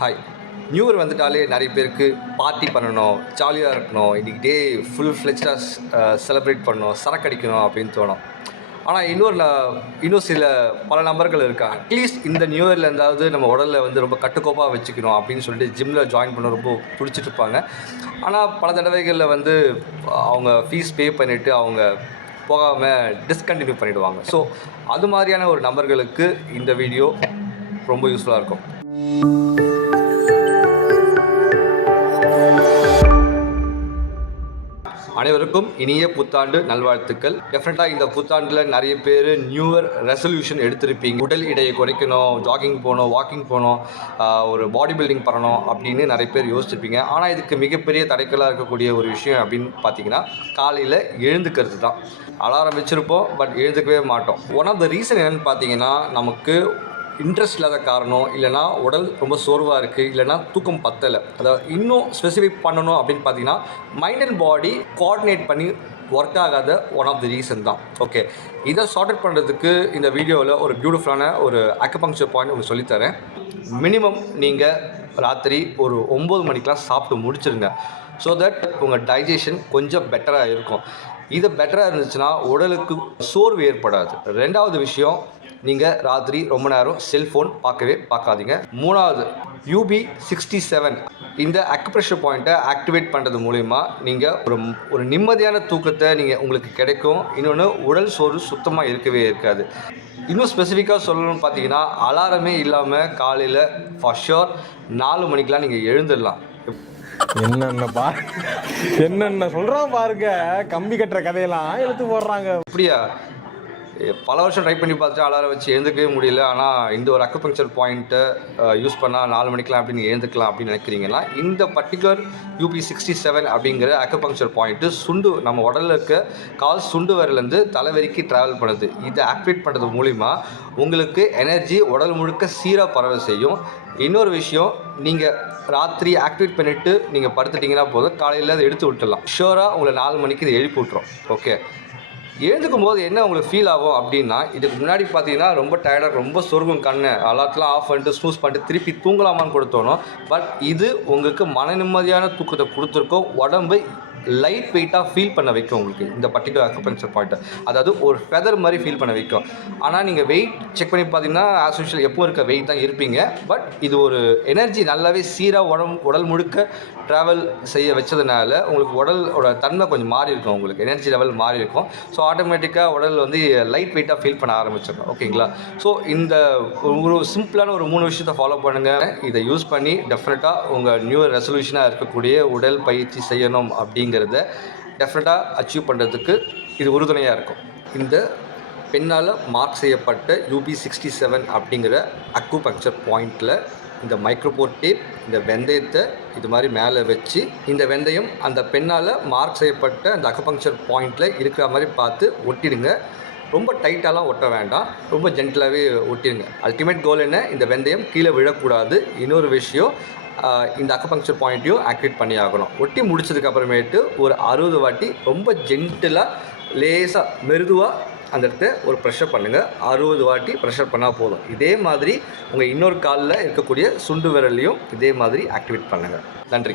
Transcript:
Hi. New year வந்துட்டாலே நிறைய பேருக்கு பார்ட்டி பண்ணணும், ஜாலியாக இருக்கணும், இன்றைக்கி டே ஃபுல் ஃப்ளெஜ்டாக செலிப்ரேட் பண்ணணும், சரக்கு அடிக்கணும் அப்படின்னு தோணும். ஆனால் இன்னும் சில பல நபர்கள் இருக்காங்க. அட்லீஸ்ட் இந்த நியூ இயரில் இருந்தாவது நம்ம உடலில் வந்து ரொம்ப கட்டுக்கோப்பாக வச்சுக்கணும் அப்படின்னு சொல்லிட்டு ஜிம்மில் ஜாயின் பண்ண ரொம்ப பிடிச்சிட்டு இருப்பாங்க. ஆனால் பல தடவைகளில் வந்து அவங்க ஃபீஸ் பே பண்ணிவிட்டு அவங்க போகாமல் டிஸ்கண்டினியூ பண்ணிவிடுவாங்க. ஸோ அது மாதிரியான ஒரு நபர்களுக்கு இந்த வீடியோ ரொம்ப யூஸ்ஃபுல்லாக இருக்கும். அனைவருக்கும் இனிய புத்தாண்டு நல்வாழ்த்துக்கள். டெஃபினட்டாக இந்த புத்தாண்டில் நிறைய பேர் நியூ இயர் ரெசல்யூஷன் எடுத்திருப்பீங்க. உடல் எடையை குறைக்கணும், ஜாகிங் போகணும், வாக்கிங் போகணும், ஒரு பாடி பில்டிங் பண்ணணும் அப்படின்னு நிறைய பேர் யோசிச்சிருப்பீங்க. ஆனால் இதுக்கு மிகப்பெரிய தடைக்கலாக இருக்கக்கூடிய ஒரு விஷயம் அப்படின்னு பார்த்தீங்கன்னா காலையில் எழுந்துக்கிறது தான். அலாரம் வச்சுருப்போம், பட் எழுந்துக்கவே மாட்டோம். ஒன் ஆஃப் த ரீசன் என்னென்னு பார்த்தீங்கன்னா, நமக்கு இன்ட்ரெஸ்ட் இல்லாத காரணம், இல்லைனா உடல் ரொம்ப சோர்வாக இருக்குது, இல்லைனா தூக்கம் பத்தலை. அதாவது இன்னும் ஸ்பெசிஃபிக் பண்ணணும் அப்படின்னு பார்த்தீங்கன்னா மைண்ட் அண்ட் பாடி கோஆர்டினேட் பண்ணி ஒர்க் ஆகாத ஒன் ஆஃப் தி ரீசன் தான். ஓகே, இதை சார்ட் அவுட் பண்ணுறதுக்கு இந்த வீடியோவில் ஒரு பியூட்டிஃபுல்லான ஒரு அக்குபங்க்சர் பாயிண்ட் உங்களுக்கு சொல்லித்தரேன். மினிமம் நீங்கள் ராத்திரி ஒரு 9 மணிக்கெலாம் சாப்பிட்டு முடிச்சிருங்க. ஸோ தட் உங்கள் டைஜஷன் கொஞ்சம் பெட்டராக இருக்கும். இது பெட்டராக இருந்துச்சுன்னா உடலுக்கு சோர்வு ஏற்படாது. ரெண்டாவது விஷயம், நீங்கள் ராத்திரி ரொம்ப நேரம் செல்ஃபோன் பார்க்காதீங்க. மூணாவது, UB67 இந்த அக்குப்ரெஷர் பாயிண்ட்டை ஆக்டிவேட் பண்ணுறது மூலிமா நீங்கள் ஒரு நிம்மதியான தூக்கத்தை உங்களுக்கு கிடைக்கும். இன்னொன்று, உடல் சோர்வு சுத்தமாக இருக்கவே இருக்காது. இன்னும் ஸ்பெசிஃபிக்காக சொல்லணும்னு பார்த்தீங்கன்னா, அலாரமே இல்லாமல் காலையில் ஃபார் ஷுர் 4 மணிக்கெலாம் நீங்கள் எழுந்துடலாம். என்னென்ன சொல்கிறான் பாருங்க, கம்பி கட்டுற கதையெல்லாம் எடுத்து போடுறாங்க. அப்படியா? பல வருஷம் ட்ரை பண்ணி பார்த்துட்டு அலாரம் வச்சு எழுந்துக்கவே முடியல. ஆனால் இந்த ஒரு அக்குபங்க்சர் பாயிண்ட்டை யூஸ் பண்ணால் 4 மணிக்கெலாம் அப்படின்னு எழுந்துக்கலாம் அப்படின்னு நினைக்கிறீங்கன்னா, இந்த பர்டிகுலர் UB67 அப்படிங்கிற அக்குபங்க்சர் பாயிண்ட்டு நம்ம உடலில் இருக்க கால் சுண்டு வரலேருந்து தலைவரிக்கு ட்ராவல் பண்ணுது. இதை ஆக்டிவேட் பண்ணுறது மூலிமா உங்களுக்கு எனர்ஜி உடல் முழுக்க சீராக பரவ செய்யும். இன்னொரு விஷயம், நீங்கள் ராத்திரி ஆக்டிவேட் பண்ணிவிட்டு நீங்கள் படுத்துட்டிங்கன்னா போதும், காலையில் அதை எடுத்து விட்டுடலாம். ஷூராக உங்களை 4 மணிக்கு இதை எழுப்பி விட்டுரும். ஓகே, எழுந்துக்கும் போது என்ன உங்களுக்கு ஃபீல் ஆகும் அப்படின்னா, இதுக்கு முன்னாடி பார்த்தீங்கன்னா ரொம்ப டயர்டாக, ரொம்ப சொருகும், கண்ணை எல்லாத்துலாம் ஆஃப் பண்ணிட்டு ஸ்னூஸ் பண்ணிட்டு திருப்பி தூங்கலாமான்னு கூட தோணும். பட் இது உங்களுக்கு மன நிம்மதியான தூக்கத்தை கொடுத்துருக்கோம். உடம்பு லைட் வெயிட்டாக ஃபீல் பண்ண வைக்கும் உங்களுக்கு இந்த பர்டிகுலர் அக்குபங்க்சர் பாயிண்ட்டை. அதாவது ஒரு ஃபெதர் மாதிரி ஃபீல் பண்ண வைக்கும். ஆனால் நீங்கள் வெயிட் செக் பண்ணி பார்த்தீங்கன்னா ஆஸ் யூஷுவல் எப்போ இருக்க வெயிட் தான் இருப்பீங்க. பட் இது ஒரு எனர்ஜி நல்லாவே சீராக உடல் முழுக்க ட்ராவல் செய்ய வச்சதுனால உங்களுக்கு உடலோட தன்மை கொஞ்சம் மாறி இருக்கும், உங்களுக்கு எனர்ஜி லெவல் மாறி இருக்கும். ஸோ ஆட்டோமேட்டிக்காக உடல் வந்து லைட் வெயிட்டாக ஃபீல் பண்ண ஆரம்பிச்சிடும். ஓகேங்களா? ஸோ இந்த ஒரு சிம்பிளான ஒரு 3 விஷயத்தை ஃபாலோ பண்ணுங்கள். இதை யூஸ் பண்ணி டெஃபினட்டாக உங்கள் நியூ இயர் ரெசல்யூஷனாக இருக்கக்கூடிய உடல் பயிற்சி செய்யணும் அப்படிங்கிறத டெஃபினட்டாக அச்சீவ் பண்ணுறதுக்கு இது உறுதுணையாக இருக்கும். இந்த பெண்ணால் மார்க் செய்யப்பட்ட UB67 அப்படிங்கிற அக்குபங்க்சர் பாயிண்டில் இந்த மைக்ரோபோர் டேப், இந்த வெந்தயத்தை இது மாதிரி மேலே வச்சு, இந்த வெந்தயம் அந்த பெண்ணால் மார்க் செய்யப்பட்ட அந்த அக்குபங்க்சர் பாயிண்டில் இருக்கிற மாதிரி பார்த்து ஒட்டிடுங்க. ரொம்ப டைட்டாலாம் ஒட்ட வேண்டாம், ரொம்ப ஜென்டிலாகவே ஒட்டிடுங்க. அல்டிமேட் கோல் என்ன, இந்த வெந்தயம் கீழே விழக்கூடாது. இன்னொரு விஷயம், இந்த அக்குபங்க்சர் பாயிண்ட்டையும் ஆக்டிவேட் பண்ணி ஆகணும். ஒட்டி முடிச்சதுக்கப்புறமேட்டு ஒரு 60 வாட்டி ரொம்ப ஜென்டிலாக லேசாக மெருதுவாக அந்த இடத்த ஒரு ப்ரெஷர் பண்ணுங்கள். 60 வாட்டி ப்ரெஷர் பண்ணால் போதும். இதே மாதிரி உங்கள் இன்னொரு காலில் இருக்கக்கூடிய சுண்டு விரலையும் இதே மாதிரி ஆக்டிவேட் பண்ணுங்கள். நன்றி.